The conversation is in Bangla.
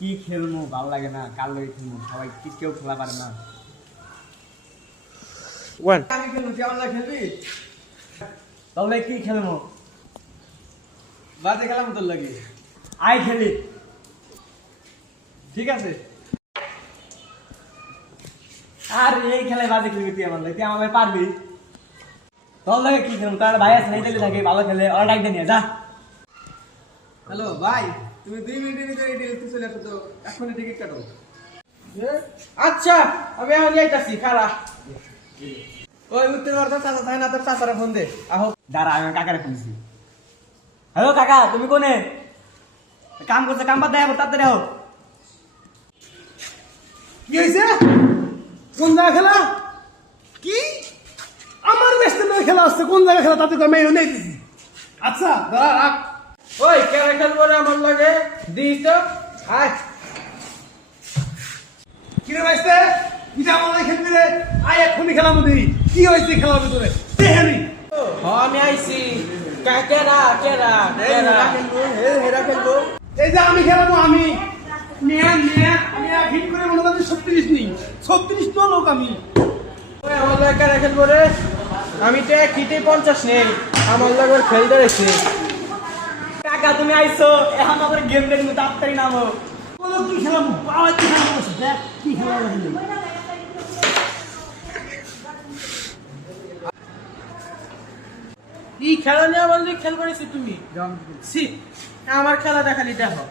কি খেলবো ভালো লাগে না, কার লগে খেলবো, সবাই কি কেউ খেলা পারে না। আমি খেলবো, তুই আমার লগে খেলবি? তাহলে কি খেলবো? বাজে খেলাম তোর লাগে, আই খেলি। ঠিক আছে, আর এই খেলায় বাজে খেলবি তুই আমার লাগে, তুই আমার লাগে পারবি? তোর লাগে কি খেলবো, তার ভাই আছে নাই খেলে থাকে, ভালো খেলে ওর ডাক দিয়ে নিয়ে যা। হ্যালো ভাই, তুমি 2 মিনিটের ভিতরে এই ডিলতে চলে আসো তো, এখনই টিকিট কাটো। আচ্ছা আমি এখন যাইতাছি, খারা। ওই উত্তর ভারত চাচা থাকে না, তোর চাচারা ফোন দে। আহো দাঁড়া, আমি কাকারে ফোনছি। হ্যালো কাকা, তুমি কোনে? কাম করছে, কাম বাদ দেয় তাড়াতাড়ি হোক। কি হয়েছে? কোন জায়গা খেলা? কি আমার দেশে নয় খেলা হচ্ছে? কোন জায়গা খেলা তাতে তো আমি নেই দিছি। আচ্ছা দাঁড়া রাখ। ওই কেন খেলবো না আমার লাগে? দিস তো আয়। কি রে ভাইস্তে, পিঠা আমার লাগে খেলবি রে? আয় এক্ষুনি খেলাম দিই। কি হয়েছে খেলার ভিতরে দেখেনি? আমি আইছি। কেরা কেরা কেরা হেরা খেলবো। এই যে আমি খেলাবো, আমি আমি হিট করে মনে করছি 36 নেই, 36 তো লোক আমি। ওই আমার লাগে কেরা খেলবো রে? আমি তো এক হিটে 50 নেই, আমার লাগে খেলতে রেখেছি। কাকা তুমি আইছো, এখন আবার গেম দেখবো, তাড়াতাড়ি নামো। বলো কি খেলাবো? পাওয়া কি খেলাবো? দেখ কি খেলাবো। এই খেলা নিয়ে আমার লিগ খেল করেছি তুমি? সি আমার খেলা দেখালি দেখো।